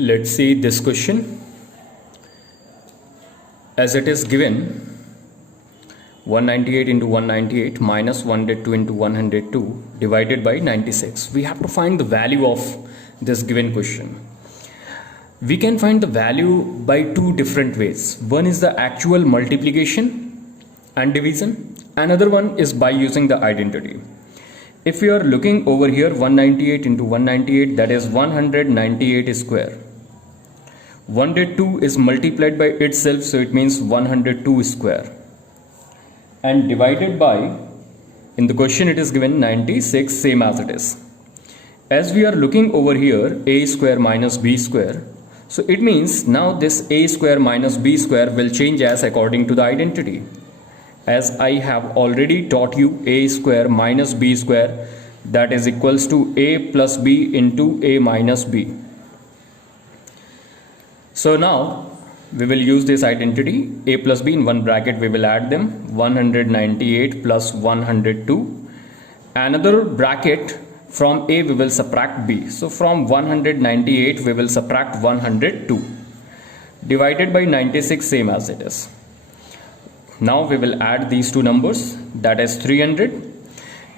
Let's see this question. As it is given 198 into 198 minus 102 into 102 divided by 96. We have to find the value of this given question. We can find the value by two different ways. One is the actual multiplication and division. Another one is by using the identity. If you are looking over here, 198 into 198, that is 198 square. 102 is multiplied by itself, so it means 102 square. And divided by, in the question it is given 96, same as it is. As we are looking over here, a square minus b square. So it means now this a square minus b square will change as according to the identity. As I have already taught you, a square minus b square, that is equals to a plus b into a minus b. So now we will use this identity, a plus b in one bracket, we will add them, 198 plus 102. Another bracket, from a we will subtract b. So from 198 we will subtract 102. Divided by 96, same as it is. Now we will add these two numbers, that is 300,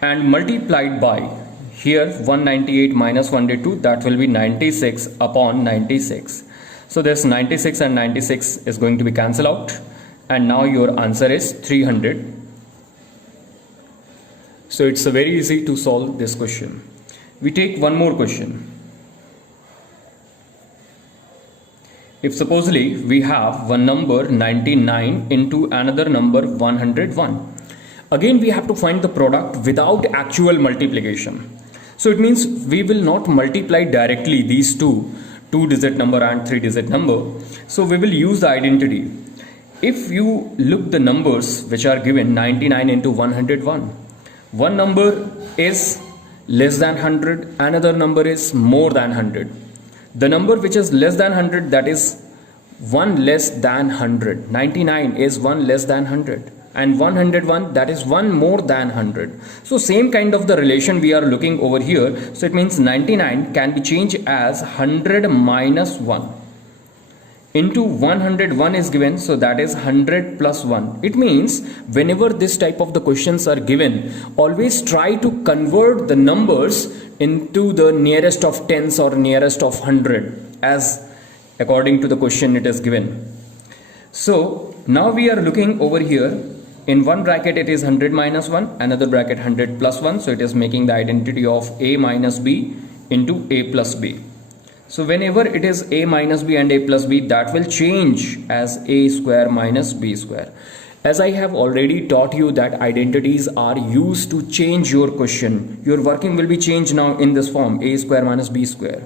and multiplied by, here 198 minus 102, that will be 96 upon 96. So this 96 and 96 is going to be cancelled out, and now your answer is 300. So it's very easy to solve this question. We take one more question. If supposedly we have one number 99 into another number 101, again we have to find the product without actual multiplication. So it means we will not multiply directly these two-digit number and three-digit number. So we will use the identity. If you look the numbers which are given 99 into 101, one number is less than 100, another number is more than 100. The number which is less than 100, that is 1 less than 100. 99 is 1 less than 100. And 101, that is 1 more than 100. So same kind of the relation we are looking over here. So it means 99 can be changed as 100 minus 1. Into 101 is given, so that is 100 plus 1. It means whenever this type of the questions are given, always try to convert the numbers into the nearest of tens or nearest of 100 as according to the question it is given. So now we are looking over here. In one bracket it is 100 minus 1, another bracket 100 plus 1. So it is making the identity of a minus b into a plus b. So whenever it is a minus b and a plus b, that will change as a square minus b square. As I have already taught you that identities are used to change your question. Your working will be changed now in this form, a square minus b square.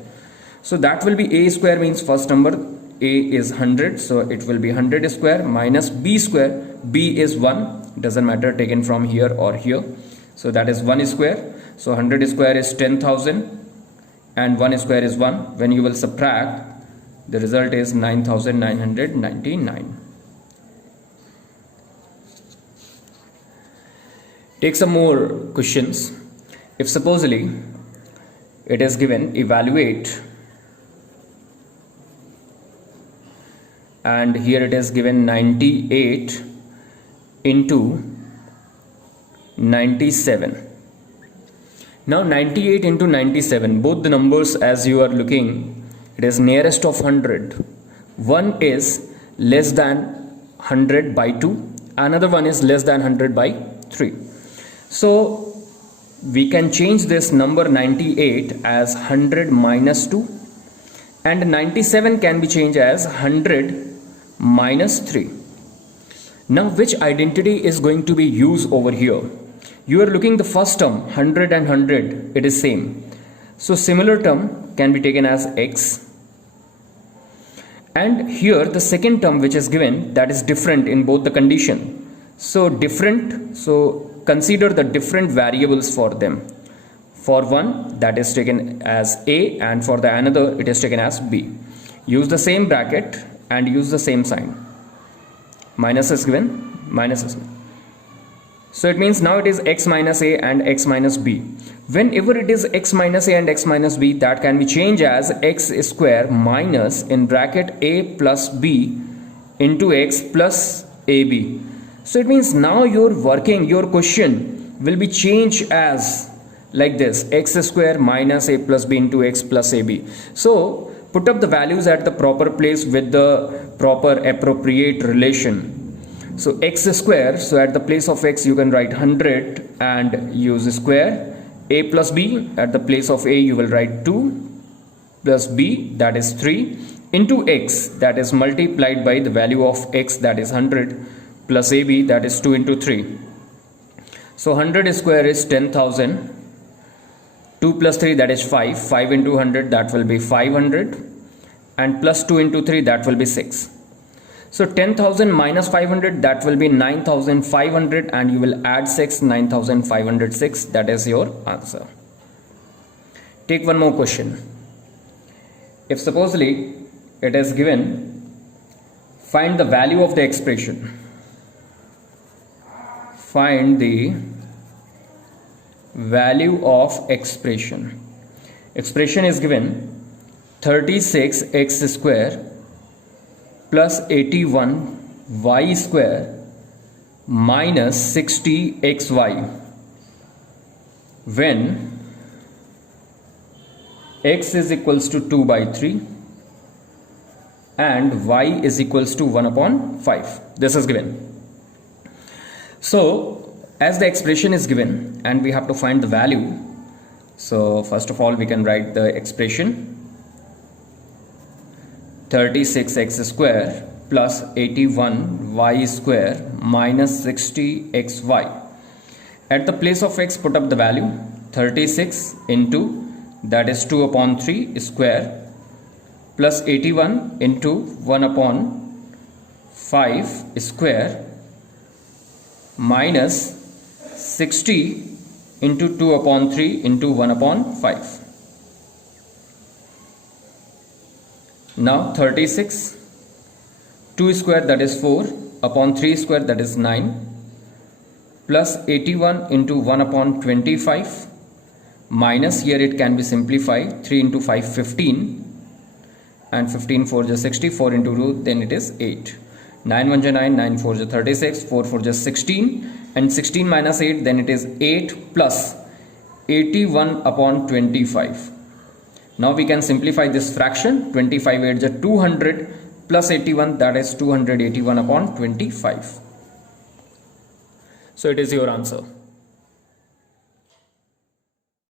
So that will be a square means first number, a is 100, so it will be 100 square minus b square, b is 1, it doesn't matter taken from here or here. So that is 1 square, so 100 square is 10,000. And 1 square is 1. When you will subtract, the result is 9,999. Take some more questions. If supposedly it is given, evaluate, and here it is given 98 into 97. Now 98 into 97, both the numbers as you are looking, it is nearest of 100. One is less than 100 by 2, another one is less than 100 by 3. So we can change this number 98 as 100 minus 2, and 97 can be changed as 100 minus 3. Now which identity is going to be used over here? You are looking the first term, 100 and 100, it is same. So similar term can be taken as x. And here the second term which is given, that is different in both the condition. So different, so consider the different variables for them. For one, that is taken as a, and for the another it is taken as b. Use the same bracket and use the same sign. Minus is given, minus is given. So it means now it is x minus a and x minus b. Whenever it is x minus a and x minus b, that can be changed as x square minus in bracket a plus b into x plus ab. So it means now your question will be changed as like this, x square minus a plus b into x plus ab. So put up the values at the proper place with the proper appropriate relation. So x square, so at the place of x you can write 100 and use square. A plus b, at the place of a you will write 2 plus b, that is 3, into x, that is multiplied by the value of x, that is 100, plus ab, that is 2 into 3. So 100 square is 10,000. 2 plus 3, that is 5. 5 into 100, that will be 500. And plus 2 into 3, that will be 6. So 10,000 minus 500, that will be 9,500, and you will add 6, 9,506. That is your answer. Take one more question. If supposedly it is given, find the value of the expression. Find the value of expression. Expression is given 36x square plus 81y square minus 60xy when x is equals to 2 by 3 and y is equals to 1 upon 5. This is given. So as the expression is given and we have to find the value, so first of all we can write the expression 36x square plus 81y square minus 60xy. At the place of x put up the value 36 into, that is 2 upon 3 square, plus 81 into 1 upon 5 square minus 60 into 2 upon 3 into 1 upon 5. Now 36, 2 square, that is 4, upon 3 square, that is 9, plus 81 into 1 upon 25, minus, here it can be simplified, 3 into 5, 15, and 15 4 is 60, 4 into 2, then it is 8. 9 1 is 9, 9 4 is 36, 4 4 is 16, and 16 minus 8, then it is 8 plus 81 upon 25. Now we can simplify this fraction. 25 8 is 200 plus 81, that is 281 upon 25. So it is your answer.